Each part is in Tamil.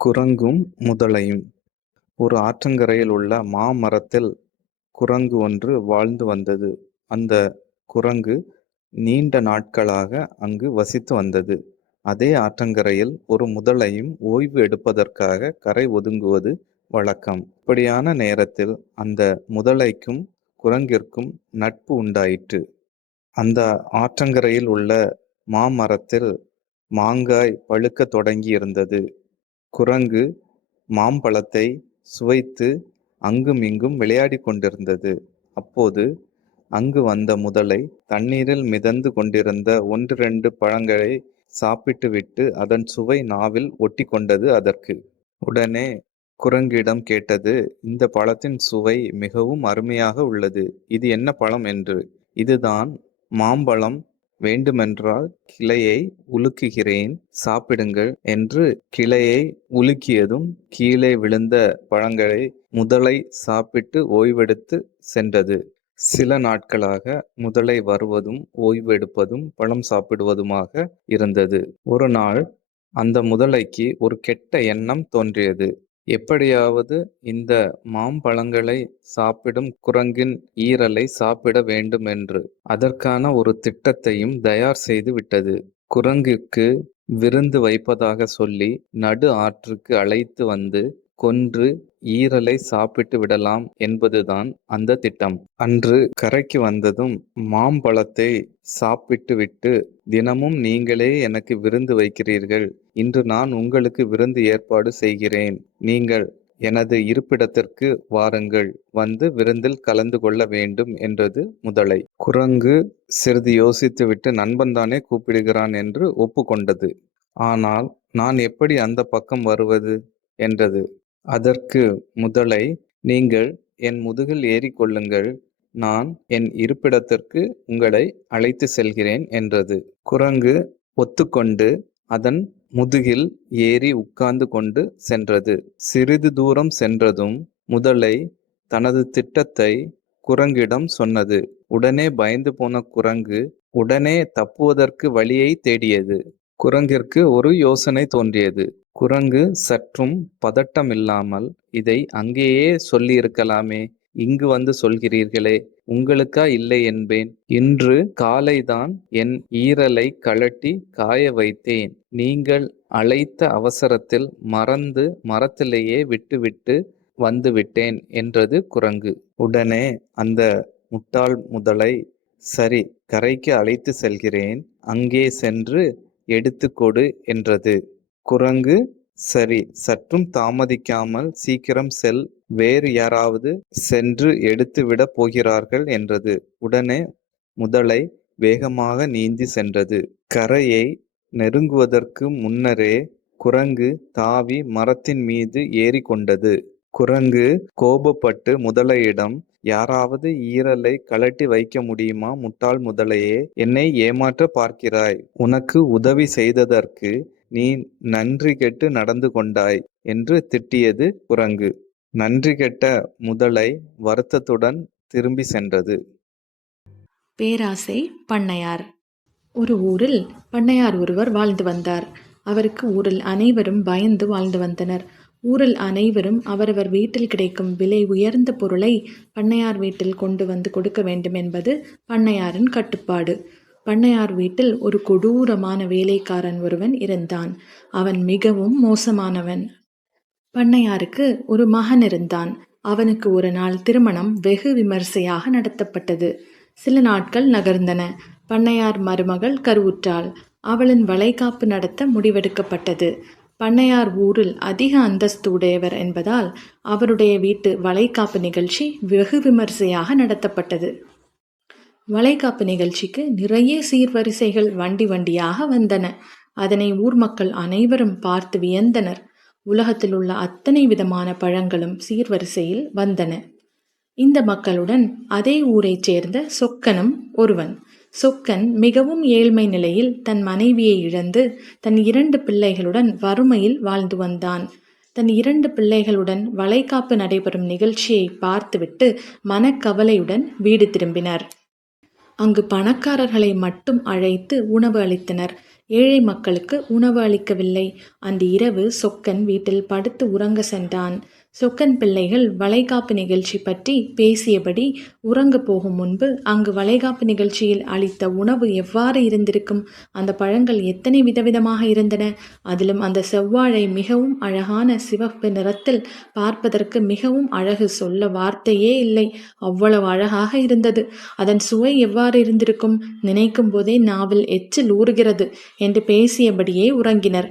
குரங்கும் முதலையும். ஒரு ஆற்றங்கரையில் உள்ள மாமரத்தில் குரங்கு ஒன்று வாழ்ந்து வந்தது. அந்த குரங்கு நீண்ட நாட்களாக அங்கு வசித்து வந்தது. அதே ஆற்றங்கரையில் ஒரு முதலையும் ஓய்வு எடுப்பதற்காக கரை ஒதுங்குவது வழக்கம். இப்படியான நேரத்தில் அந்த முதலைக்கும் குரங்கிற்கும் நட்பு உண்டாயிற்று. அந்த ஆற்றங்கரையில் உள்ள மாமரத்தில் மாங்காய் பழுக்கத் தொடங்கியிருந்தது. குரங்கு மாம்பழத்தை சுவைத்து அங்குமிங்கும் விளையாடிக் கொண்டிருந்தது. அப்போது அங்கு வந்த முதலை தண்ணீரில் மிதந்து கொண்டிருந்த ஒன்றிரண்டு பழங்களை சாப்பிட்டுவிட்டு அதன் சுவை நாவில் ஒட்டிக்கொண்டது அதற்கு. உடனே குரங்கிடம் கேட்டது, இந்த பழத்தின் சுவை மிகவும் அருமையாக உள்ளது. இது என்ன பழம் என்று. இதுதான் மாம்பழம். வேண்டுமென்றால் கிளையை உலுக்குகிறேன், சாப்பிடுங்கள் என்று கிளையை உலுக்கியதும் கீழே விழுந்த பழங்களை முதலை சாப்பிட்டு ஓய்வெடுத்து சென்றது. சில நாட்களாக முதலை வருவதும் ஓய்வெடுப்பதும் பழம் சாப்பிடுவதுமாக இருந்தது. ஒரு நாள் அந்த முதலைக்கு ஒரு கெட்ட எண்ணம் தோன்றியது. எப்படியாவது இந்த மாம்பழங்களை சாப்பிடும் குரங்கின் ஈரலை சாப்பிட வேண்டும் என்று. அதற்கான ஒரு திட்டத்தையும் தயார் செய்து விட்டது. குரங்குக்கு விருந்து வைப்பதாக சொல்லி நடு ஆற்றுக்கு அழைத்து வந்து கொன்று ஈரலை சாப்பிட்டு விடலாம் என்பதுதான் அந்த திட்டம். அன்று கரைக்கு வந்ததும் மாம்பழத்தை சாப்பிட்டுவிட்டு, தினமும் நீங்களே எனக்கு விருந்து வைக்கிறீர்கள். இன்று நான் உங்களுக்கு விருந்து ஏற்பாடு செய்கிறேன். நீங்கள் எனது இருப்பிடத்திற்கு வாருங்கள். வந்து விருந்தில் கலந்து கொள்ள வேண்டும் என்றது முதலை. குரங்கு சிறிது யோசித்துவிட்டு நண்பன்தானே கூப்பிடுகிறான் என்று ஒப்புக்கொண்டது. ஆனால் நான் எப்படி அந்த பக்கம் வருவது என்றது. அதற்கு முதலை, நீங்கள் என் முதுகில் ஏறிக்கொள்ளுங்கள். நான் என் இருப்பிடத்திற்கு உங்களை அழைத்து செல்கிறேன் என்றது. குரங்கு ஒத்துக்கொண்டு அதன் முதுகில் ஏறி உட்கார்ந்து கொண்டு சென்றது. சிறிது தூரம் சென்றதும் முதலை தனது திட்டத்தை குரங்கிடம் சொன்னது. உடனே பயந்து போன குரங்கு உடனே தப்புவதற்கு வழியை தேடியது. குரங்கிற்கு ஒரு யோசனை தோன்றியது. குரங்கு சற்றும் பதட்டமில்லாமல், இதை அங்கேயே சொல்லியிருக்கலாமே, இங்கு வந்து சொல்கிறீர்களே, உங்களுக்கா இல்லை என்பேன். இன்று காலைதான் என் ஈரலை கழட்டி காய வைத்தேன். நீங்கள் அழைத்த அவசரத்தில் மறந்து மரத்திலேயே விட்டுவிட்டு வந்துவிட்டேன் என்றது குரங்கு. உடனே அந்த முட்டாள் முதலை, சரி, கரைக்கு அழைத்து செல்கிறேன், அங்கே சென்று எடுத்து கொடு என்றது. குரங்கு, சரி, சற்றும் தாமதிக்காமல் சீக்கிரம் செல், வேறு யாராவது சென்று எடுத்துவிடப் போகிறார்கள் என்றது. உடனே முதலை வேகமாக நீந்தி சென்றது. கரையை நெருங்குவதற்கு முன்னரே குரங்கு தாவி மரத்தின் மீது ஏறிக்கொண்டது. குரங்கு கோபப்பட்டு முதலையிடம், யாராவது ஈரலை கழட்டி வைக்க முடியுமா முட்டாள் முதலையே, என்னை ஏமாற்ற பார்க்கிறாய். உனக்கு உதவி செய்ததற்கு நீ நன்றி கெட்டு நடந்து கொண்டாய் என்று திட்டியது குரங்கு. நன்றி கெட்ட முதலை வருத்தத்துடன் திரும்பி சென்றது. பேராசை பண்ணையார். ஒரு ஊரில் பண்ணையார் ஒருவர் வாழ்ந்து வந்தார். அவருக்கு ஊரில் அனைவரும் பயந்து வாழ்ந்து வந்தனர். ஊரில் அனைவரும் அவரவர் வீட்டில் கிடைக்கும் விலை உயர்ந்த பொருளை பண்ணையார் வீட்டில் கொண்டு வந்து கொடுக்க வேண்டும் என்பது பண்ணையாரின் கட்டுப்பாடு. பண்ணையார் வீட்டில் ஒரு கொடூரமான வேலைக்காரன் ஒருவன் இருந்தான். அவன் மிகவும் மோசமானவன். பண்ணையாருக்கு ஒரு மகன் இருந்தான். அவனுக்கு ஒரு நாள் திருமணம் வெகு விமர்சையாக நடத்தப்பட்டது. சில நாட்கள் நகர்ந்தன. பண்ணையார் மருமகள் கருவுற்றாள். அவளின் வளைகாப்பு நடத்த முடிவெடுக்கப்பட்டது. பண்ணையார் ஊரில் அதிக அந்தஸ்து உடையவர் என்பதால் அவருடைய வீட்டு வளைகாப்பு நிகழ்ச்சி வெகு விமர்சையாக நடத்தப்பட்டது. வளைகாப்பு நிகழ்ச்சிக்கு நிறைய சீர்வரிசைகள் வண்டி வண்டியாக வந்தன. அதனை ஊர் மக்கள் அனைவரும் பார்த்து வியந்தனர். உலகத்தில் உள்ள அத்தனை விதமான பழங்களும் சீர்வரிசையில் வந்தன. இந்த மக்களுடன் அதே ஊரைச் சேர்ந்த சொக்கனும் ஒருவன். சொக்கன் மிகவும் ஏழ்மை நிலையில் தன் மனைவியை இழந்து தன் 2 பிள்ளைகளுடன் வறுமையில் வாழ்ந்து வந்தான். தன் 2 பிள்ளைகளுடன் வளைகாப்பு நடைபெறும் நிகழ்ச்சியை பார்த்துவிட்டு மனக்கவலையுடன் வீடு திரும்பினர். அங்கு பணக்காரர்களை மட்டும் அழைத்து உணவு அளித்தனர். ஏழை மக்களுக்கு உணவு அளிக்கவில்லை. அன்று இரவு சொக்கன் வீட்டில் படுத்து உறங்க சென்றான். சொக்கன் பிள்ளைகள் வளைகாப்பு நிகழ்ச்சி பற்றி பேசியபடி உறங்கப் போகும் முன்பு அங்கு வளைகாப்பு நிகழ்ச்சியில் அளித்த உணவு எவ்வாறு இருந்திருக்கும்? அந்த பழங்கள் எத்தனை விதவிதமாக இருந்தன! அதிலும் அந்த செவ்வாழை மிகவும் அழகான சிவப்பு நிறத்தில், பார்ப்பதற்கு மிகவும் அழகு, சொல்ல வார்த்தையே இல்லை, அவ்வளவு அழகாக இருந்தது. அதன் சுவை எவ்வாறு இருந்திருக்கும்? நினைக்கும் போதே நாவில் எச்சில் ஊறுகிறது என்று பேசியபடியே உறங்கினர்.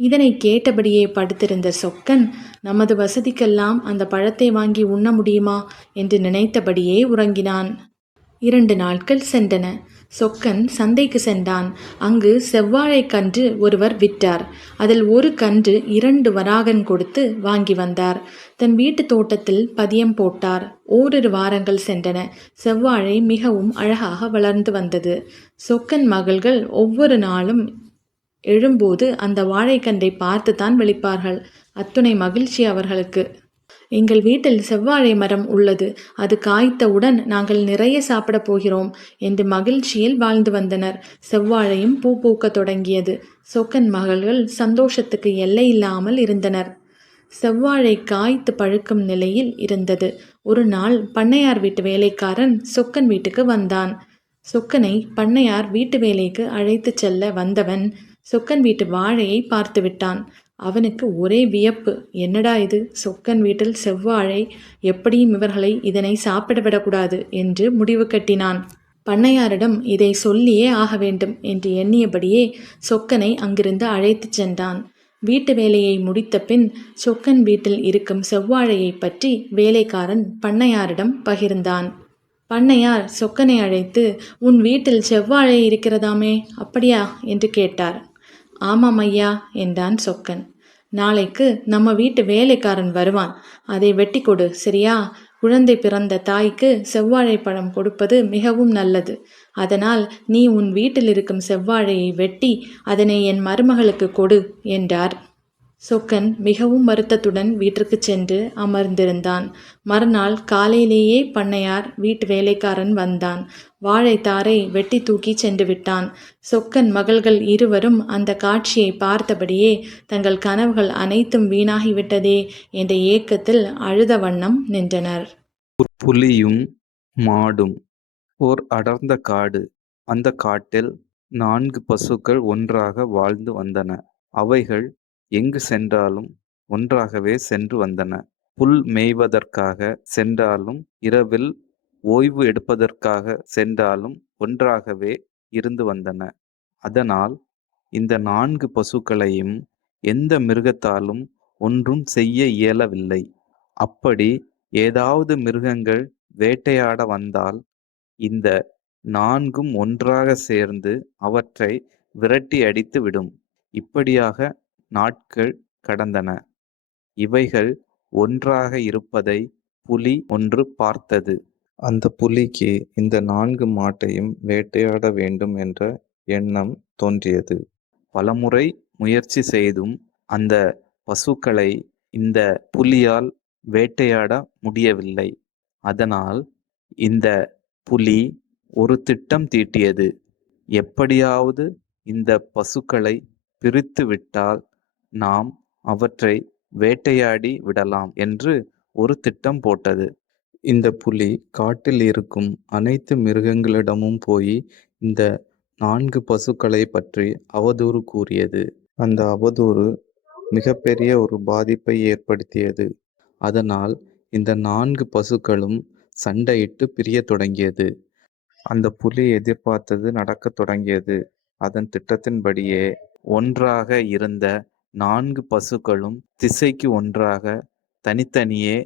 இதனை கேட்டபடியே படுத்திருந்த சொக்கன், நமது வசதிக்கெல்லாம் அந்த பழத்தை வாங்கி உண்ண முடியுமா என்று நினைத்தபடியே உறங்கினான். 2 நாட்கள் சென்றன. சொக்கன் சந்தைக்கு சென்றான். அங்கு செவ்வாழைக் கன்று ஒருவர் விற்றார். அதில் ஒரு கன்று 2 வராகன் கொடுத்து வாங்கி வந்தார். தன் வீட்டு தோட்டத்தில் பதியம் போட்டார். ஓரிரு வாரங்கள் சென்றன. செவ்வாழை மிகவும் அழகாக வளர்ந்து வந்தது. சொக்கன் மகள்கள் ஒவ்வொரு நாளும் எழும்போது அந்த வாழைக்கன்றை பார்த்துத்தான் விழிப்பார்கள். அத்துணை மகிழ்ச்சி அவர்களுக்கு. எங்கள் வீட்டில் செவ்வாழை மரம் உள்ளது. அது காய்த்தவுடன் நாங்கள் நிறைய சாப்பிடப் போகிறோம் என்று மகிழ்ச்சியில் வாழ்ந்து வந்தனர். செவ்வாழையும் பூ பூக்கத் தொடங்கியது. சொக்கன் மகள்கள் சந்தோஷத்துக்கு எல்லையில்லாமல் இருந்தனர். செவ்வாழை காய்த்து பழுக்கும் நிலையில் இருந்தது. ஒரு நாள் பண்ணையார் வீட்டு வேலைக்காரன் சொக்கன் வீட்டுக்கு வந்தான். சொக்கனை பண்ணையார் வீட்டு வேலைக்கு அழைத்துச் செல்ல வந்தவன் சொக்கன் வீட்டு வாழையை பார்த்து விட்டான். அவனுக்கு ஒரே வியப்பு. என்னடா இது, சொக்கன் வீட்டில் செவ்வாழை, எப்படியும் இவர்களை இதனை சாப்பிட விடக்கூடாது என்று முடிவு கட்டினான். பண்ணையாரிடம் இதை சொல்லியே ஆக வேண்டும் என்று எண்ணியபடியே சொக்கனை அங்கிருந்து அழைத்துச் சென்றான். வீட்டு வேலையை முடித்த பின் சொக்கன் வீட்டில் இருக்கும் செவ்வாழையை பற்றி வேலைக்காரன் பண்ணையாரிடம் பகிர்ந்தான். பண்ணையார் சொக்கனை அழைத்து, உன் வீட்டில் செவ்வாழை இருக்கிறதாமே, அப்படியா என்று கேட்டார். ஆமாம் ஐயா என்றான் சொக்கன். நாளைக்கு நம்ம வீட்டு வேலைக்காரன் வருவான். அதை வெட்டி கொடு, சரியா? குழந்தை பிறந்த தாய்க்கு செவ்வாழை பழம் கொடுப்பது மிகவும் நல்லது. அதனால் நீ உன் வீட்டில் இருக்கும் செவ்வாழையை வெட்டி அதனை என் மருமகளுக்கு கொடு என்றார். சொக்கன் மிகவும் வருத்தத்துடன் வீட்டிற்கு சென்று அமர்ந்திருந்தான். மறுநாள் காலையிலேயே பண்ணையார் வீட்டு வேலைக்காரன் வந்தான். வாழைத்தாரை வெட்டி தூக்கி சென்று விட்டான். சொக்கன் மகள்கள் இருவரும் அந்த காட்சியை பார்த்தபடியே தங்கள் கனவுகள் அனைத்தும் வீணாகிவிட்டதே என்ற ஏக்கத்தில் அழுத வண்ணம் நின்றனர். புலியும் மாடும். ஓர் அடர்ந்த காடு. அந்த காட்டில் 4 பசுக்கள் ஒன்றாக வாழ்ந்து வந்தன. அவைகள் எங்கு சென்றாலும் ஒன்றாகவே சென்று வந்தன. புல் மேய்வதற்காக சென்றாலும், இரவில் ஓய்வு எடுப்பதற்காக சென்றாலும் ஒன்றாகவே இருந்து வந்தன. அதனால் இந்த 4 பசுக்களையும் எந்த மிருகத்தாலும் ஒன்றும் செய்ய இயலவில்லை. அப்படி ஏதாவது மிருகங்கள் வேட்டையாட வந்தால் இந்த 4ம் ஒன்றாக சேர்ந்து அவற்றை விரட்டி அடித்து விடும். இப்படியாக நாட்கள் கடந்தன. இவைகள் ஒன்றாக இருப்பதை புலி ஒன்று பார்த்தது. அந்த புலிக்கு இந்த 4 மாட்டையும் வேட்டையாட வேண்டும் என்ற எண்ணம் தோன்றியது. பலமுறை முயற்சி செய்தும் அந்த பசுக்களை இந்த புலியால் வேட்டையாட முடியவில்லை. அதனால் இந்த புலி ஒரு திட்டம் தீட்டியது. எப்படியாவது இந்த பசுக்களை பிரித்து விட்டால் நாம் அவற்றை வேட்டையாடி விடலாம் என்று ஒரு திட்டம் போட்டது. இந்த புலி காட்டில் இருக்கும் அனைத்து மிருகங்களிடமும் போய் இந்த 4 பசுக்களை பற்றி அவதூறு கூறியது. அந்த அவதூறு மிகப்பெரிய ஒரு பாதிப்பை ஏற்படுத்தியது. அதனால் இந்த 4 பசுக்களும் சண்டையிட்டு பிரியத் தொடங்கியது. அந்த புலி எதிர்பார்த்தது நடக்கத் தொடங்கியது. அதன் திட்டத்தின்படியே ஒன்றாக இருந்த 4 பசுக்களும் திசைக்கு ஒன்றாக தனித்தனியே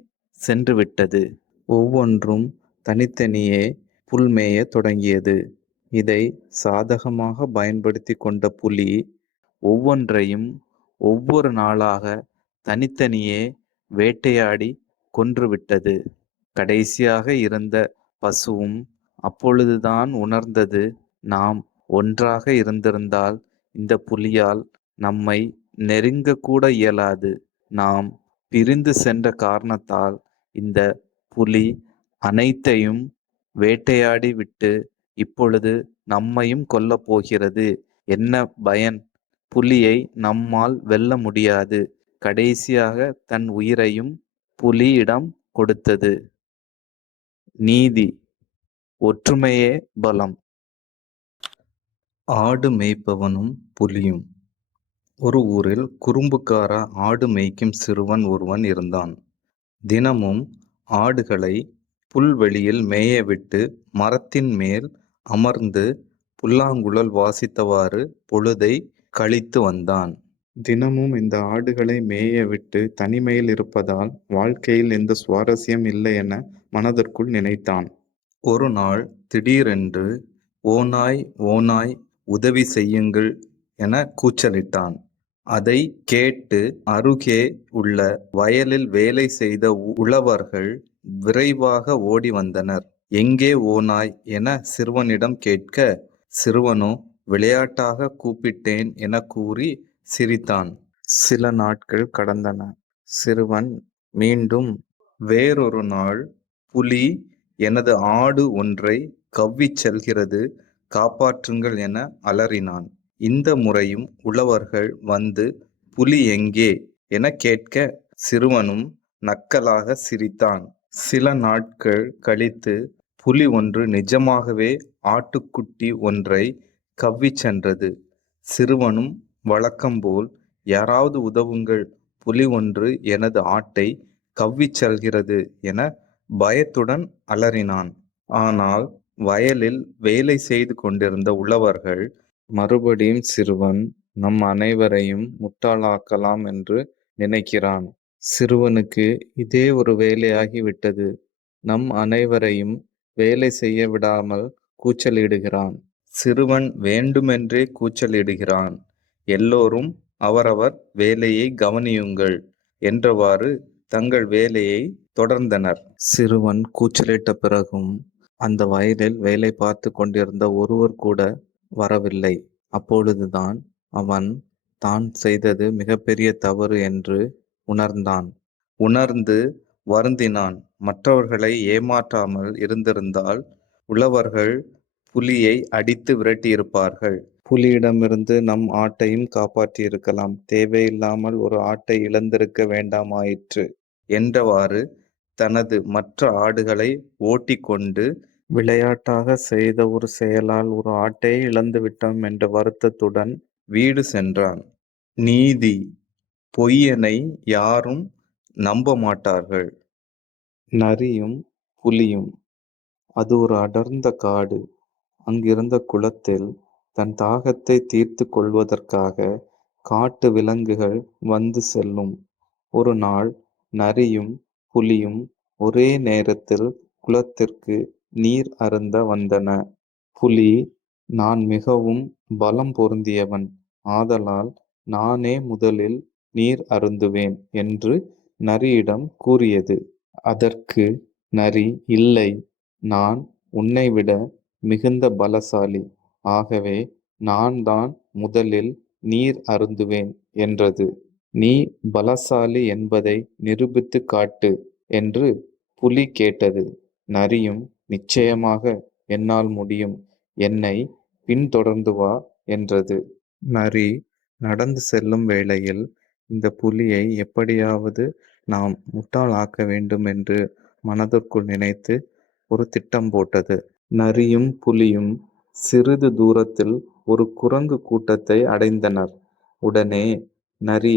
சென்றுவிட்டது. ஒவ்வொன்றும் தனித்தனியே புல் மேயத் தொடங்கியது. இதை சாதகமாக பயன்படுத்தி கொண்ட புலி ஒவ்வொன்றையும் ஒவ்வொரு நாளாக தனித்தனியே வேட்டையாடி கொன்றுவிட்டது. கடைசியாக இருந்த பசுவும் அப்பொழுதுதான் உணர்ந்தது, நாம் ஒன்றாக இருந்திருந்தால் இந்த புலியால் நம்மை நெருங்கக்கூட இயலாது. நாம் பிரிந்து சென்ற காரணத்தால் இந்த புலி அனைத்தையும் வேட்டையாடி விட்டு இப்பொழுது நம்மையும் கொல்லப் போகிறது என்ன பயன்? புலியை நம்மால் வெல்ல முடியாது. கடைசியாக தன் உயிரையும் புலியிடம் கொடுத்தது. நீதி. ஒற்றுமையே பலம். ஆடு மேய்ப்பவனும் புலியும். ஒரு ஊரில் குறும்புக்கார ஆடு மேய்க்கும் சிறுவன் ஒருவன் இருந்தான். தினமும் ஆடுகளை புல்வெளியில் மேயவிட்டு மரத்தின் மேல் அமர்ந்து புல்லாங்குழல் வாசித்தவாறு பொழுதை கழித்து வந்தான். தினமும் இந்த ஆடுகளை மேயவிட்டு தனிமையில் இருப்பதால் வாழ்க்கையில் எந்த சுவாரஸ்யம் இல்லை என மனதிற்குள் நினைத்தான். ஒரு நாள் திடீரென்று ஓநாய் ஓநாய் உதவி செய்யுங்கள் என கூச்சலிட்டான். அதை கேட்டு அருகே உள்ள வயலில் வேலை செய்த உழவர்கள் விரைவாக ஓடி வந்தனர். எங்கே ஓநாய் என சிறுவனிடம் கேட்க, சிறுவனோ விளையாட்டாக கூப்பிட்டேன் என கூறி சிரித்தான். சில நாட்கள் கடந்தன. சிறுவன் மீண்டும், வேறொரு நாள், புலி எனது ஆடு ஒன்றை கவ்விச் செல்கிறது, காப்பாற்றுங்கள் என அலறினான். இந்த முறையும் உழவர்கள் வந்து புலி எங்கே என கேட்க, சிறுவனும் நக்கலாக சிரித்தான். சில நாட்கள் கழித்து புலி ஒன்று நிஜமாகவே ஆட்டுக்குட்டி ஒன்றை கவ்விச் சென்றது. சிறுவனும் வழக்கம்போல், யாராவது உதவுங்கள், புலி ஒன்று எனது ஆட்டை கவ்விச் செல்கிறது என பயத்துடன் அலறினான். ஆனால் வயலில் வேலை செய்து கொண்டிருந்த உழவர்கள் மறுபடியும் சிறுவன் நம் அனைவரையும் முட்டாளாக்கலாம் என்று நினைக்கிறான். சிறுவனுக்கு இதே ஒரு வேலையாகிவிட்டது. நம் அனைவரையும் வேலை செய்ய விடாமல் கூச்சலிடுகிறான். சிறுவன் வேண்டுமென்றே கூச்சலிடுகிறான். எல்லோரும் அவரவர் வேலையை கவனியுங்கள் என்றவாறு தங்கள் வேலையை தொடர்ந்தனர். சிறுவன் கூச்சலிட்ட பிறகும் அந்த வயலில் வேலை பார்த்து கொண்டிருந்த ஒருவர் கூட வரவில்லை. அப்பொழுதுதான் அவன் தான் செய்தது மிகப்பெரிய தவறு என்று உணர்ந்தான். உணர்ந்து வருந்தினான். மற்றவர்களை ஏமாற்றாமல் இருந்திருந்தால் உழவர்கள் புலியை அடித்து விரட்டியிருப்பார்கள். புலியிடமிருந்து நம் ஆட்டையும் காப்பாற்றியிருக்கலாம். தேவையில்லாமல் ஒரு ஆட்டை இழந்திருக்க வேண்டாமாயிற்று என்றவாறு தனது மற்ற ஆடுகளை ஓட்டிக்கொண்டு, விளையாட்டாக செய்த ஒரு செயலால் ஒரு ஆட்டையே இழந்துவிட்டோம் என்ற வருத்தத்துடன் வீடு சென்றான். நீதி. பொய்யனை யாரும் நம்ப மாட்டார்கள். நரியும் புலியும். அது ஒரு அடர்ந்த காடு. அங்கிருந்த குளத்தில் தன் தாகத்தை தீர்த்து கொள்வதற்காக காட்டு விலங்குகள் வந்து செல்லும். ஒரு நாள் நரியும் புலியும் ஒரே நேரத்தில் குளத்திற்கு நீர் அருந்த வந்தன. புலி, நான் மிகவும் பலம் பொருந்தியவன், ஆதலால் நானே முதலில் நீர் அருந்துவேன் என்று நரியிடம் கூறியது. அதற்கு நரி, இல்லை, நான் உன்னைவிட மிகுந்த பலசாலி, ஆகவே நான் தான் முதலில் நீர் அருந்துவேன் என்றது. நீ பலசாலி என்பதை நிரூபித்துக் காட்டு என்று புலி கேட்டது. நரியும், நிச்சயமாக என்னால் முடியும், என்னை பின்தொடர்ந்து வா என்றது. நரி நடந்து செல்லும் வேளையில் இந்த புலியை எப்படியாவது நாம் முட்டாளாக்க வேண்டும் என்று மனதிற்குள் நினைத்து ஒரு திட்டம் போட்டது. நரியும் புலியும் சிறிது தூரத்தில் ஒரு குரங்கு கூட்டத்தை அடைந்தனர். உடனே நரி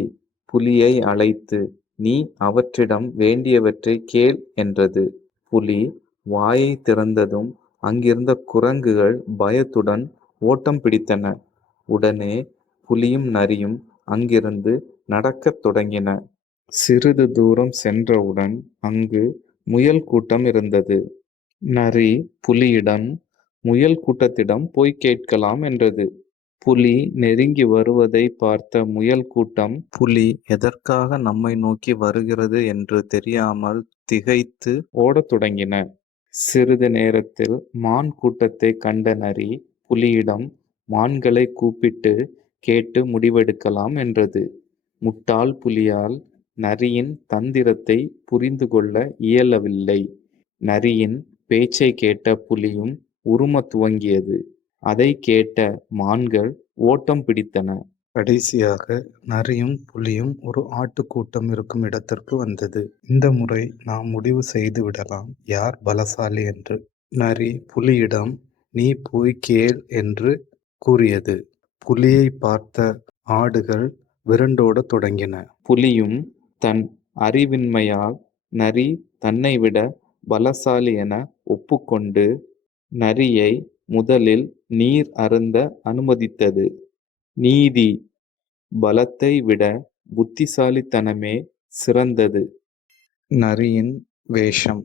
புலியை அழைத்து, நீ அவற்றிடம் வேண்டியவற்றை கேள் என்றது. புலி வாயை திறந்ததும் அங்கிருந்த குரங்குகள் பயத்துடன் ஓட்டம் பிடித்தன. உடனே புலியும் நரியும் அங்கிருந்து நடக்கத் தொடங்கின. சிறிது தூரம் சென்றவுடன் அங்கு முயல் கூட்டம் இருந்தது. நரி புலியிடம், முயல் கூட்டத்திடம் போய் கேட்கலாம் என்றது. புலி நெருங்கி வருவதை பார்த்த முயல் கூட்டம், புலி எதற்காக நம்மை நோக்கி வருகிறது என்று தெரியாமல் திகைத்து ஓடத் தொடங்கின. சிறிது நேரத்தில் மான் கூட்டத்தை கண்ட நரி புலியிடம், மான்களை கூப்பிட்டு கேட்டு முடிவெடுக்கலாம் என்றது. முட்டாள் புலியால் நரியின் தந்திரத்தை புரிந்து கொள்ள இயலவில்லை. நரியின் பேச்சை கேட்ட புலியும் உறுமத் துவங்கியது. அதை கேட்ட மான்கள் ஓட்டம் பிடித்தன. கடைசியாக நரியும் புலியும் ஒரு ஆட்டுக்கூட்டம் இருக்கும் இடத்திற்கு வந்தது. இந்த முறை நாம் முடிவு செய்து விடலாம் யார் பலசாலி என்று. நரி புலியிடம் நீ போய் கேள் என்று கூறியது. புலியை பார்த்த ஆடுகள் விரண்டோடத் தொடங்கின. புலியும் தன் அறிவின்மையால் நரி தன்னைவிட பலசாலி என ஒப்புக்கொண்டு நரியை முதலில் நீர் அருந்த அனுமதித்தது. நீதி: பலத்தை விட புத்திசாலித்தனமே சிறந்தது. நரியின் வேஷம்.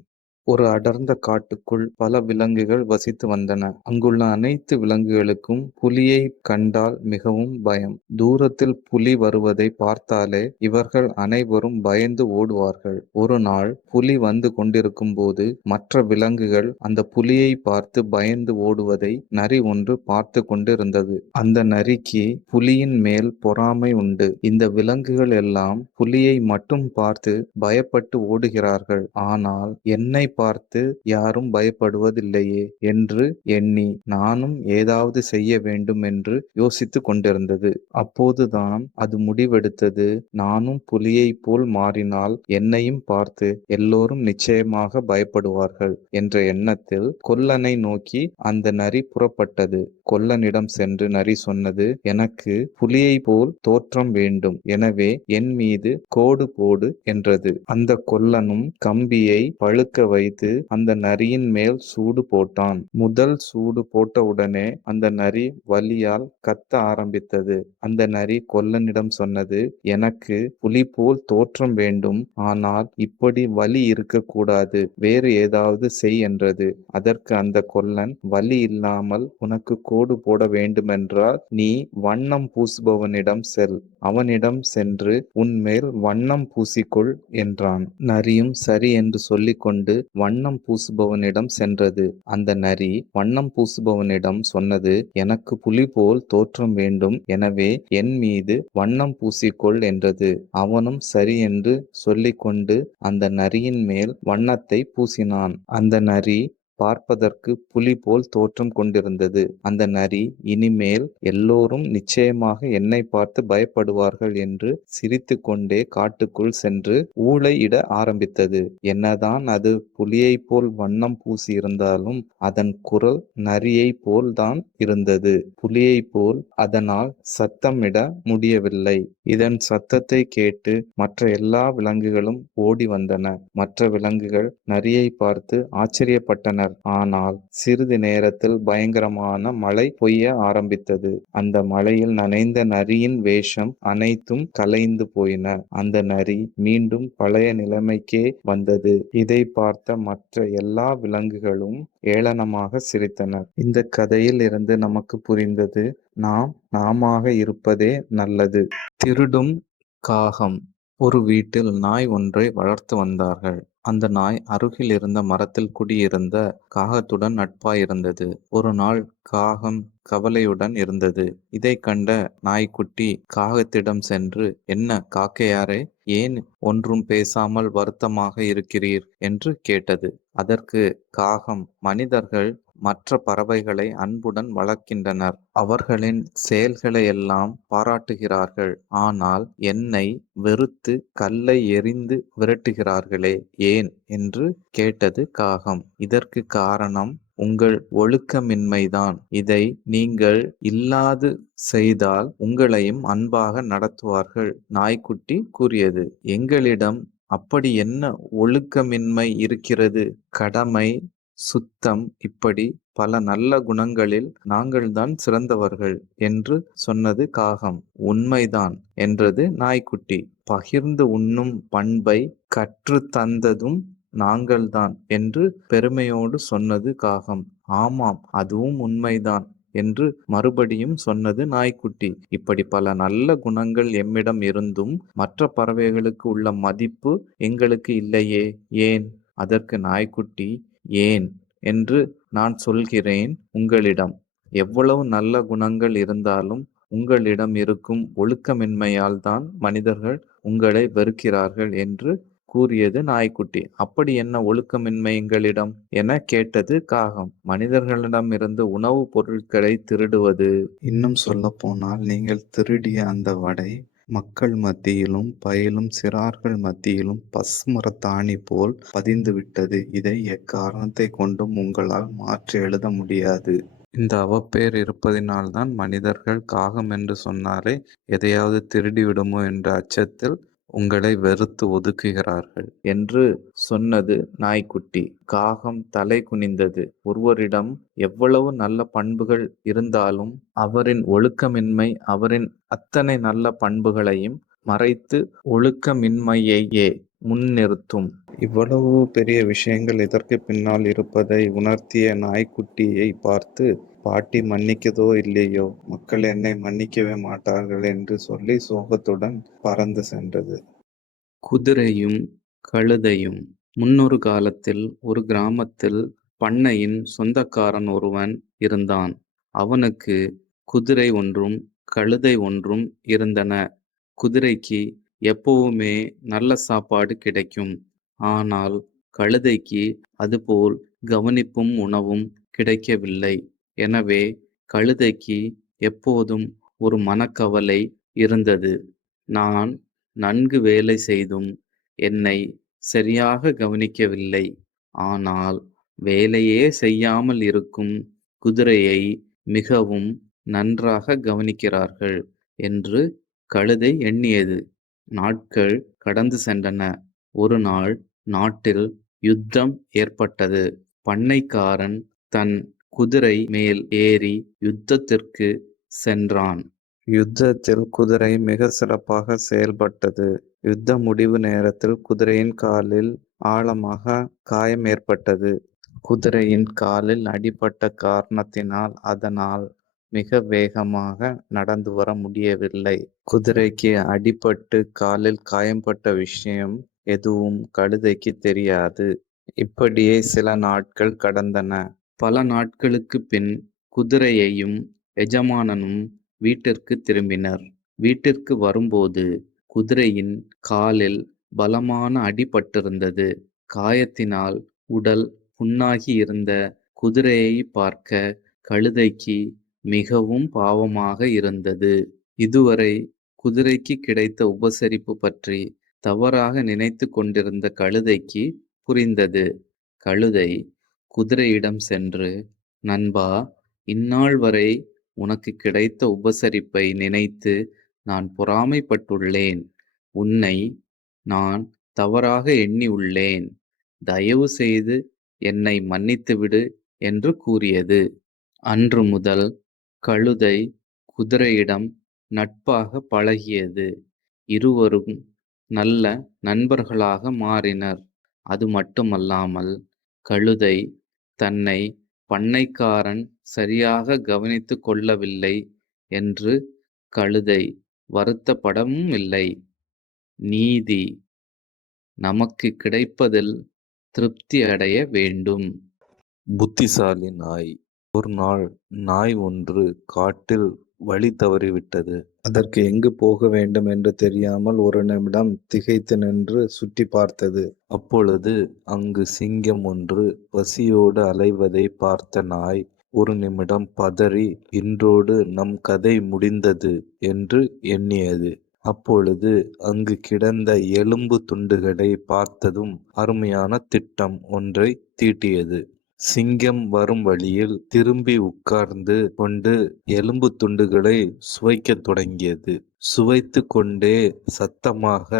ஒரு அடர்ந்த காட்டுக்குள் பல விலங்குகள் வசித்து வந்தன. அங்குள்ள அனைத்து விலங்குகளுக்கும் புலியைக் கண்டால் மிகவும் பயம். தூரத்தில் புலி வருவதை பார்த்தாலே இவர்கள் அனைவரும் பயந்து ஓடுவார்கள். ஒரு நாள் புலி வந்து கொண்டிருக்கும்போது மற்ற விலங்குகள் அந்த புலியை பார்த்து பயந்து ஓடுவதை நரி ஒன்று பார்த்து கொண்டிருந்தது. அந்த நரிக்கு புலியின் மேல் பொறாமை உண்டு. இந்த விலங்குகள் எல்லாம் புலியை மட்டும் பார்த்து பயப்பட்டு ஓடுகிறார்கள். ஆனால் என்னை பார்த்து யாரும் பயப்படுவதில்லையே என்று எண்ணி நானும் ஏதாவது செய்ய வேண்டும் என்று யோசித்துக் கொண்டிருந்தது. அப்போதுதான் அது முடிவெடுத்தது, நானும் புலியைப் போல் மாறினால் என்னையும் பார்த்து எல்லோரும் நிச்சயமாக பயப்படுவார்கள் என்ற எண்ணத்தில் கொல்லனை நோக்கி அந்த நரி புறப்பட்டது. கொல்லனிடம் சென்று நரி சொன்னது, எனக்கு புலியைப் போல் தோற்றம் வேண்டும், எனவே என் மீது கோடு போடு என்றது. அந்த கொல்லனும் கம்பியை பழுக்க வைத்து அந்த நரியின் மேல் சூடு போட்டான். முதல் சூடு போட்டவுடனே அந்த நரி வலியால் கத்த ஆரம்பித்தது. அந்த நரி கொல்லனிடம் சொன்னது, எனக்கு புலி போல் தோற்றம் வேண்டும், ஆனால் இப்படி வலி இருக்கக்கூடாது, வேறு ஏதாவது செய் என்றது. அதற்கு அந்த கொல்லன், வலி இல்லாமல் உனக்கு கோடு போட வேண்டுமென்றால் நீ வண்ணம் பூசுபவனிடம் செல், அவனிடம் சென்று உன்மேல் வண்ணம் பூசிக்கொள் என்றான். நரியும் சரி என்று சொல்லிக்கொண்டு வண்ணம் பூசுபவனிடம் சென்றது. அந்த நரி வண்ணம் பூசுபவனிடம் சொன்னது, எனக்கு புலி போல் தோற்றம் வேண்டும், எனவே என் மீது வண்ணம் பூசிக்கொள் என்றது. அவனும் சரி என்று சொல்லிக்கொண்டு அந்த நரியின் மேல் வண்ணத்தை பூசினான். அந்த நரி பார்ப்பதற்கு புலி போல் தோற்றம் கொண்டிருந்தது. அந்த நரி, இனிமேல் எல்லோரும் நிச்சயமாக என்னை பார்த்து பயப்படுவார்கள் என்று சிரித்துக்கொண்டே காட்டுக்குள் சென்று ஊளையிட ஆரம்பித்தது. என்னதான் அது புலியைப் போல் வண்ணம் பூசியிருந்தாலும் அதன் குரல் நரியைப் போல் தான் இருந்தது. புலியைப் போல் அதனால் சத்தமிட முடியவில்லை. இதன் சத்தத்தை கேட்டு மற்ற எல்லா விலங்குகளும் ஓடி வந்தன. மற்ற விலங்குகள் நரியை பார்த்து ஆச்சரியப்பட்டனர். ஆனால் சிறிது நேரத்தில் பயங்கரமான மழை பொய்ய ஆரம்பித்தது. அந்த மழையில் நனைந்த நரியின் வேஷம் அனைத்தும் கலைந்து போயின. அந்த நரி மீண்டும் பழைய நிலைமைக்கே வந்தது. இதை பார்த்த மற்ற எல்லா விலங்குகளும் ஏளனமாக சிரித்தனர். இந்த கதையில் இருந்து நமக்கு புரிந்தது, நாமாக இருப்பதே நல்லது. திருடும் காகம். ஒரு வீட்டில் நாய் ஒன்றை வளர்த்து வந்தார்கள். அந்த நாய் அருகில் இருந்த மரத்தில் குடியிருந்த காகத்துடன் நட்பாயிருந்தது. ஒரு நாள் காகம் கவலையுடன் இருந்தது. இதைக் கண்ட நாய்க்குட்டி காகத்திடம் சென்று, என்ன காக்கையாரே, ஏன் ஒன்றும் பேசாமல் வருத்தமாக இருக்கிறீர் என்று கேட்டது. அதற்கு காகம், மனிதர்கள் மற்ற பறவைகளை அன்புடன் வளர்க்கின்றனர். அவர்களின் செயல்களையெல்லாம் பாராட்டுகிறார்கள். ஆனால் என்னை வெறுத்து கல்லை எறிந்து விரட்டுகிறார்களே, ஏன் என்று கேட்டது காகம். இதற்கு காரணம் உங்கள் ஒழுக்கமின்மைதான். இதை நீங்கள் இல்லாது செய்தால் உங்களையும் அன்பாக நடத்துவார்கள். நாய்க்குட்டி கூறியது. எங்களிடம் அப்படி என்ன ஒழுக்கமின்மை இருக்கிறது? கடமை, சுத்தம், இப்படி பல நல்ல குணங்களில் நாங்கள்தான் சிறந்தவர்கள் என்று சொன்னது காகம். உண்மைதான் என்றது நாய்க்குட்டி. பகிர்ந்து உண்ணும் பண்பை கற்றுத் தந்ததும் நாங்கள்தான் என்று பெருமையோடு சொன்னது காகம். ஆமாம், அதுவும் உண்மைதான் என்று மறுபடியும் சொன்னது நாய்க்குட்டி. இப்படி பல நல்ல குணங்கள் எம்மிடம் இருந்தும் மற்ற பறவைகளுக்கு உள்ள மதிப்பு எங்களுக்கு இல்லையே, ஏன்? அதற்கு நாய்க்குட்டி, ஏன் என்று நான் சொல்கிறேன் உங்களிடம். எவ்வளவு நல்ல குணங்கள் இருந்தாலும் உங்களிடம் இருக்கும் ஒழுக்கமின்மையால் தான் மனிதர்கள் உங்களை வெறுக்கிறார்கள் என்று கூறியது நாய்க்குட்டி. அப்படி என்ன ஒழுக்கமின்மை எங்களிடம் என கேட்டது காகம். மனிதர்களிடமிருந்து உணவுப் பொருட்களை திருடுவது. இன்னும் சொல்லப்போனால் நீங்கள் திருடிய அந்த வடை மக்கள் மத்தியிலும் பயிலும் சிறார்கள் மத்தியிலும் பஸ்மரத்தாணி போல் பதிந்துவிட்டது. இதை எக்காரணத்தை கொண்டும் உங்களால் மாற்றி எழுத முடியாது. இந்த அவப்பெயர் இருப்பதினால்தான் மனிதர்கள் காகம் என்று சொன்னாலே எதையாவது திருடிவிடுமோ என்ற அச்சத்தில் உங்களை வெறுத்து ஒதுக்குகிறார்கள் என்று சொன்னது நாய்க்குட்டி. காகம் தலை குனிந்தது. ஒருவரிடம் எவ்வளவு நல்ல பண்புகள் இருந்தாலும் அவரின் ஒழுக்கமின்மை அவரின் அத்தனை நல்ல பண்புகளையும் மறைத்து ஒழுக்கமின்மையையே முன்னிறுத்தும். இவ்வளவு பெரிய விஷயங்கள் இதற்கு பின்னால் இருப்பதை உணர்த்திய நாய்க்குட்டியை பார்த்து, பாட்டி மன்னிக்குதோ இல்லையோ, மக்கள் என்னை மன்னிக்கவே மாட்டார்கள் என்று சொல்லி சோகத்துடன் பறந்து சென்றது. குதிரையும் கழுதையும். முன்னொரு காலத்தில் ஒரு கிராமத்தில் பண்ணையின் சொந்தக்காரன் ஒருவன் இருந்தான். அவனுக்கு குதிரை ஒன்றும் கழுதை ஒன்றும் இருந்தன. குதிரைக்கு எப்பவுமே நல்ல சாப்பாடு கிடைக்கும். ஆனால் கழுதைக்கு அதுபோல் கவனிப்பும் உணவும் கிடைக்கவில்லை. எனவே கழுதைக்கு எப்போதும் ஒரு மனக்கவலை இருந்தது. நான் நன்கு வேலை செய்தும் என்னை சரியாக கவனிக்கவில்லை. ஆனால் வேலையே செய்யாமல் இருக்கும் குதிரையை மிகவும் நன்றாக கவனிக்கிறார்கள் என்று கழுதை எண்ணியது. நாட்கள் கடந்து சென்றன. ஒரு நாள் நாட்டில் யுத்தம் ஏற்பட்டது. பண்ணைக்காரன் தன் குதிரை மேல் ஏறி யுத்தத்திற்கு சென்றான். யுத்தத்தில் குதிரை மிக சிறப்பாக செயல்பட்டது. யுத்த முடிவு நேரத்தில் குதிரையின் காலில் ஆழமாக காயம் ஏற்பட்டது. குதிரையின் காலில் அடிபட்ட காரணத்தினால் அதனால் மிக வேகமாக நடந்து வர முடியவில்லை. குதிரைக்கு அடிபட்டு காலில் காயம்பட்ட விஷயம் எதுவும் கழுதைக்கு தெரியாது. இப்படியே சில நாட்கள் கடந்தன. பல நாட்களுக்குப் பின் குதிரையையும் எஜமானனும் வீட்டிற்கு திரும்பினர். வீட்டிற்கு வரும்போது குதிரையின் காலில் பலமான அடிபட்டிருந்தது. காயத்தினால் உடல் புண்ணாகி இருந்த குதிரையை பார்க்க கழுதைக்கு மிகவும் பாவமாக இருந்தது. இதுவரை குதிரைக்கு கிடைத்த உபசரிப்பு பற்றி தவறாக நினைத்து கொண்டிருந்த கழுதைக்கு புரிந்தது. கழுதை குதிரையிடம் சென்று, நண்பா, இந்நாள் வரை உனக்கு கிடைத்த உபசரிப்பை நினைத்து நான் பொறாமைப்பட்டுள்ளேன். உன்னை நான் தவறாக எண்ணி உள்ளேன். தயவு செய்து என்னை மன்னித்துவிடு என்று கூறியது. அன்று முதல் கழுதை குதிரையிடம் நட்பாக பழகியது. இருவரும் நல்ல நண்பர்களாக மாறினர். அது மட்டுமல்லாமல் கழுதை தன்னை பண்ணைக்காரன் சரியாக கவனித்துக் கொள்ளவில்லை என்று கழுதை வருத்தப்படவும் இல்லை. நீதி நமக்கு கிடைப்பதில் திருப்தி அடைய வேண்டும். புத்திசாலி நாய். ஒரு நாள் நாய் ஒன்று காட்டில் வழி தவறிவிட்டது. அதற்கு எங்கு போக வேண்டும் என்று தெரியாமல் ஒரு நிமிடம் திகைத்து நின்று சுற்றி பார்த்தது. அப்பொழுது அங்கு சிங்கம் ஒன்று பசியோடு அலைவதை பார்த்த நாய் ஒரு நிமிடம் பதறி, இன்றோடு நம் கதை முடிந்தது என்று எண்ணியது. அப்பொழுது அங்கு கிடந்த எலும்பு துண்டுகளை பார்த்ததும் அருமையான திட்டம் ஒன்றை தீட்டியது. சிங்கம் வரும் வழியில் திரும்பி உட்கார்ந்து கொண்டு எலும்பு துண்டுகளை சுவைக்கத் தொடங்கியது. சுவைத்து கொண்டே சத்தமாக,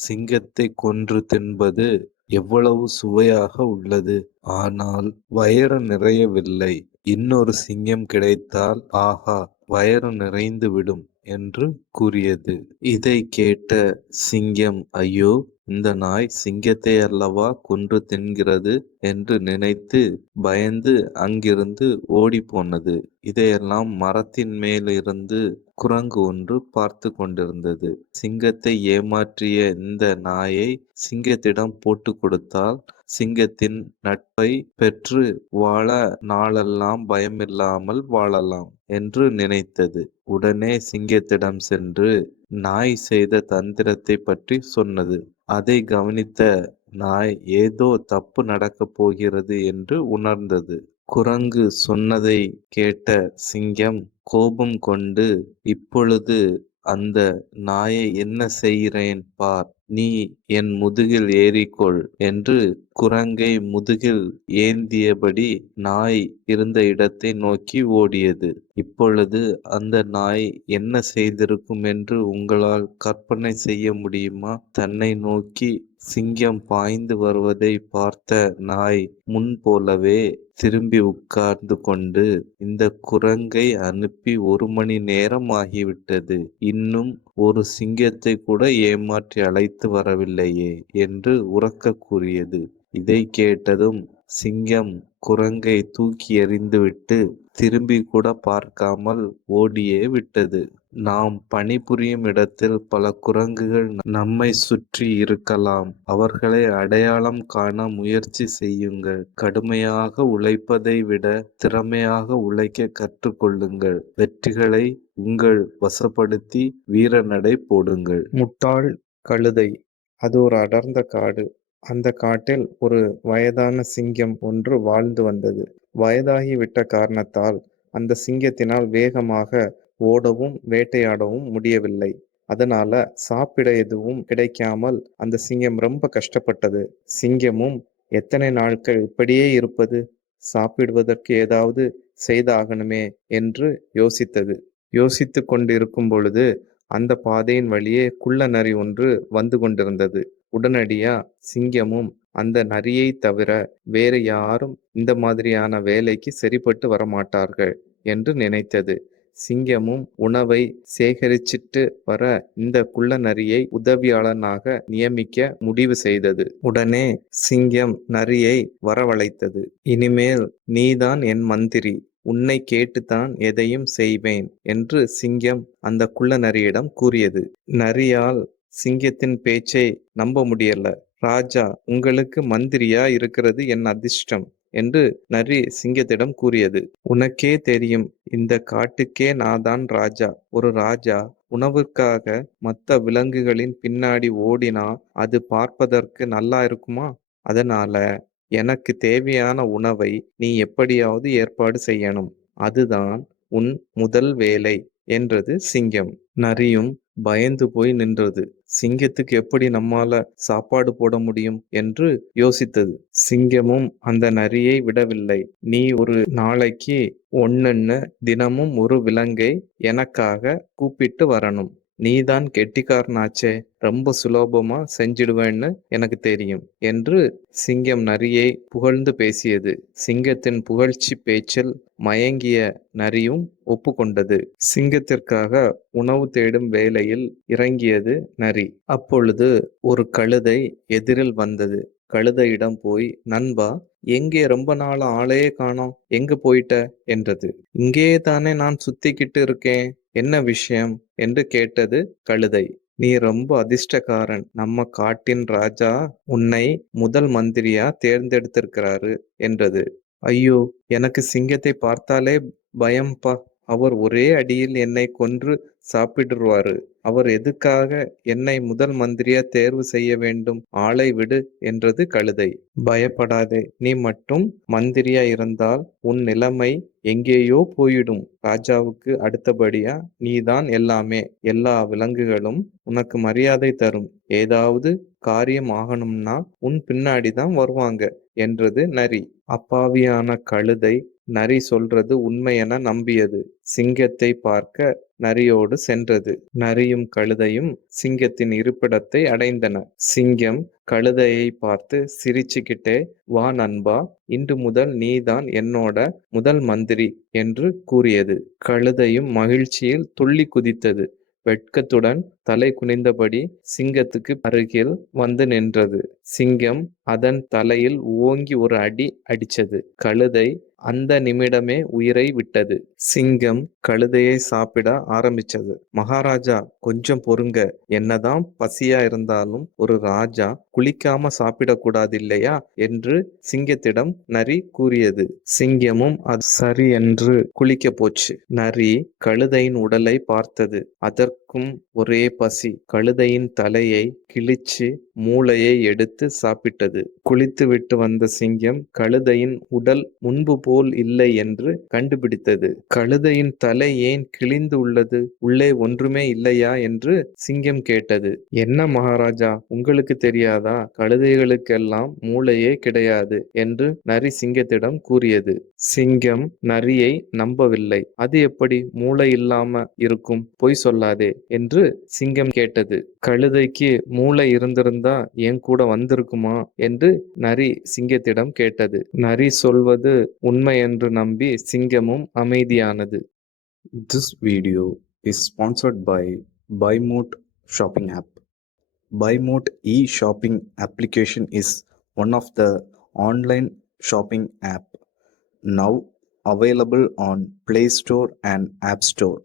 சிங்கத்தை கொன்று தின்பது எவ்வளவு சுவையாக உள்ளது! ஆனால் வயிறு நிறையவில்லை. இன்னொரு சிங்கம் கிடைத்தால் ஆஹா, வயிறு நிறைந்து விடும் என்று கூறியது. இதை கேட்ட சிங்கம், ஐயோ, இந்த நாய் சிங்கத்தை அல்லவா கொன்று தின்கிறது என்று நினைத்து பயந்து அங்கிருந்து ஓடிப்போனது. இதையெல்லாம் மரத்தின் மேலிருந்து குரங்கு ஒன்று பார்த்து கொண்டிருந்தது. சிங்கத்தை ஏமாற்றிய இந்த நாயை சிங்கத்திடம் போட்டு கொடுத்தால் சிங்கத்தின் நட்பை பெற்று வாழ நாளெல்லாம் பயமில்லாமல் வாழலாம் என்று நினைத்தது. உடனே சிங்கத்திடம் சென்று நாய் செய்த தந்திரத்தை பற்றி சொன்னது. அதை கவனித்த நாய் ஏதோ தப்பு நடக்கப் போகிறது என்று உணர்ந்தது. குரங்கு சொன்னதை கேட்ட சிங்கம் கோபம் கொண்டு, இப்பொழுது அந்த நாயை என்ன செய்கிறேன் பார், நீ என் முதுகில் ஏறிக்கொள் என்று குரங்கை முதுகில் ஏந்தியபடி நாய் இருந்த இடத்தை நோக்கி ஓடியது. இப்பொழுது அந்த நாய் என்ன செய்திருக்கும் என்று உங்களால் கற்பனை செய்ய முடியுமா? தன்னை நோக்கி சிங்கம் பாய்ந்து வருவதை பார்த்த நாய் முன்போலவே திரும்பி உட்கார்ந்து கொண்டு, இந்த குரங்கை அனுப்பி 1 மணி நேரம் ஆகிவிட்டது, இன்னும் ஒரு சிங்கத்தை கூட ஏமாற்றி அழைத்து வரவில்லையே என்று உரக்கக் கூறியது. இதை கேட்டதும் சிங்கம் குரங்கை தூக்கி எறிந்துவிட்டு திரும்பி கூட பார்க்காமல் ஓடியே விட்டது. நாம் பணிபுரியும் இடத்தில் பல குரங்குகள் நம்மை சுற்றி இருக்கலாம். அவர்களை அடையாளம் காண முயற்சி செய்யுங்கள். கடுமையாக உழைப்பதை விட திறமையாக உழைக்க கற்றுக்கொள்ளுங்கள். வெற்றிகளை உங்கள் வசப்படுத்தி வீரநடை போடுங்கள். முட்டாள் கழுதை. அது ஒரு அடர்ந்த காடு. அந்த காட்டில் ஒரு வயதான சிங்கம் ஒன்று வாழ்ந்து வந்தது. வயதாகிவிட்ட காரணத்தால் அந்த சிங்கத்தினால் வேகமாக ஓடவும் வேட்டையாடவும் முடியவில்லை. அதனால சாப்பிட எதுவும் கிடைக்காமல் அந்த சிங்கம் ரொம்ப கஷ்டப்பட்டது. சிங்கமும் எத்தனை நாட்கள் இப்படியே இருப்பது, சாப்பிடுவதற்கு ஏதாவது செய்தாகணுமே என்று யோசித்தது. யோசித்து கொண்டிருக்கும் பொழுது அந்த பாதையின் வழியே குள்ள நரி ஒன்று வந்து கொண்டிருந்தது. உடனடியா சிங்கமும் அந்த நரியை தவிர வேறு யாரும் இந்த மாதிரியான வேலைக்கு சரிப்பட்டு வரமாட்டார்கள் என்று நினைத்தது. சிங்கமும் உணவை சேகரிச்சிட்டு வர இந்த குள்ள நரியை உதவியாளனாக நியமிக்க முடிவு செய்தது. உடனே சிங்கம் நரியை வரவழைத்தது. இனிமேல் நீதான் என் மந்திரி, உன்னை கேட்டுத்தான் எதையும் செய்வேன் என்று சிங்கம் அந்த குள்ள நரியிடம் கூறியது. நரியால் சிங்கத்தின் பேச்சை நம்ப முடியல. ராஜா, உங்களுக்கு மந்திரியா இருக்கிறது என் அதிர்ஷ்டம் என்று நரி சிங்கத்திடம் கூறியது. உனக்கே தெரியும், இந்த காட்டுக்கே நான்தான் ராஜா. ஒரு ராஜா உணவுக்காக மற்ற விலங்குகளின் பின்னாடி ஓடினா அது பார்ப்பதற்கு நல்லா இருக்குமா? அதனால எனக்கு தேவையான உணவை நீ எப்படியாவது ஏற்பாடு செய்யணும். அதுதான் உன் முதல் வேலை என்றது சிங்கம். நரியும் பயந்து போய் நின்றது. சிங்கத்துக்கு எப்படி நம்மால சாப்பாடு போட முடியும் என்று யோசித்தது. சிங்கமும் அந்த நரியை விடவில்லை. நீ ஒரு நாளைக்கு ஒன்னொன்னு தினமும் ஒரு விலங்கை எனக்காக கூப்பிட்டு வரணும். நீதான் கெட்டிக்காரனாச்சே, ரொம்ப சுலபமா செஞ்சிடுவேன்னு எனக்கு தெரியும் என்று சிங்கம் நரியை புகழ்ந்து பேசியது. சிங்கத்தின் புகழ்ச்சி பேச்சில் மயங்கிய நரியும் ஒப்புக்கொண்டது. சிங்கத்திற்காக உணவு தேடும் வேலையில் இறங்கியது நரி. அப்பொழுது ஒரு கழுதை எதிரில் வந்தது. கழுதையிடம் போய், நண்பா, எங்கே ரொம்ப நாள் ஆளையே காணோம், எங்க போயிட்ட என்றது. இங்கே தானே நான் சுத்திக்கிட்டு இருக்கேன், என்ன விஷயம் என்று கேட்டது கழுதை. நீ ரொம்ப அதிர்ஷ்டக்காரன், நம்ம காட்டின் ராஜா உன்னை முதல் மந்திரியா தேர்ந்தெடுத்திருக்கிறாரு என்றது. ஐயோ, எனக்கு சிங்கத்தை பார்த்தாலே பயம்பா, அவர் ஒரே அடியில் என்னை கொன்று சாப்பிடுவாரு. அவர் எதுக்காக என்னை முதல் மந்திரியா தேர்வு செய்ய வேண்டும்? ஆளை விடு என்றது கழுதை. பயப்படாதே, நீ மட்டும் மந்திரியா இருந்தால் உன் நிலைமை எங்கேயோ போயிடும். ராஜாவுக்கு அடுத்தபடியா நீதான் எல்லாமே. எல்லா விலங்குகளும் உனக்கு மரியாதை தரும். ஏதாவது காரியம் ஆகணும்னா உன் பின்னாடிதான் வருவாங்க என்றது நரி. அப்பாவியான கழுதை நரி சொல்றது உண்மையென நம்பியது. சிங்கத்தை பார்க்க நரியோடு சென்றது. நரியும் கழுதையும் சிங்கத்தின் இருப்பிடத்தை அடைந்தன. சிங்கம் கழுதையை பார்த்து சிரிச்சுக்கிட்டே, வா நண்பா, இன்று முதல் நீதான் என்னோட முதல் மந்திரி என்று கூறியது. கழுதையும் மகிழ்ச்சியில் துள்ளி குதித்தது. வெட்கத்துடன் தலை குனிந்தபடி சிங்கத்துக்கு அருகில் வந்து நின்றது. சிங்கம் அதன் தலையில் ஓங்கி ஒரு அடி அடிச்சது. கழுதை அந்த நிமிடமே உயிரை விட்டது. சிங்கம் கழுதையை சாப்பிட ஆரம்பிச்சது. மகாராஜா, கொஞ்சம் பொறுங்க. என்னதான் பசியா இருந்தாலும் ஒரு ராஜா குளிக்காம சாப்பிடக்கூடாது இல்லையா என்று சிங்கத்திடம் நரி கூறியது. சிங்கமும் அது சரி என்று குளிக்க போச்சு. நரி கழுதையின் உடலை பார்த்தது. அதற்கும் ஒரே பசி. கழுதையின் தலையை கிழிச்சு மூளையை எடுத்து சாப்பிட்டது. குளித்துவிட்டு வந்த சிங்கம் கழுதையின் உடல் முன்பு போல் இல்லை என்று கண்டுபிடித்தது. கழுதையின் தலை ஏன் கிழிந்து உள்ளது? உள்ளே ஒன்றுமே இல்லையா என்று சிங்கம் கேட்டது. என்ன மகாராஜா, உங்களுக்கு தெரியாதா? கழுதைகளுக்கெல்லாம் மூளையே கிடையாது என்று நரி சிங்கத்திடம் கூறியது. சிங்கம் நரியை நம்பவில்லை. அது எப்படி மூளை இல்லாம இருக்கும்? பொய் சொல்லாதே என்று சிங்கம் கேட்டது. கழுதைக்கு மூளை இருந்திருந்தா என் கூட வந்திருக்குமா என்று நரி சிங்கத்திடம் கேட்டது. நரி சொல்வது உண்மை என்று நம்பி சிங்கமும் அமைதியானது. This video is sponsored by BuyMote shopping app. BuyMote e-shopping application is one of the online shopping app now available on Play Store and App Store.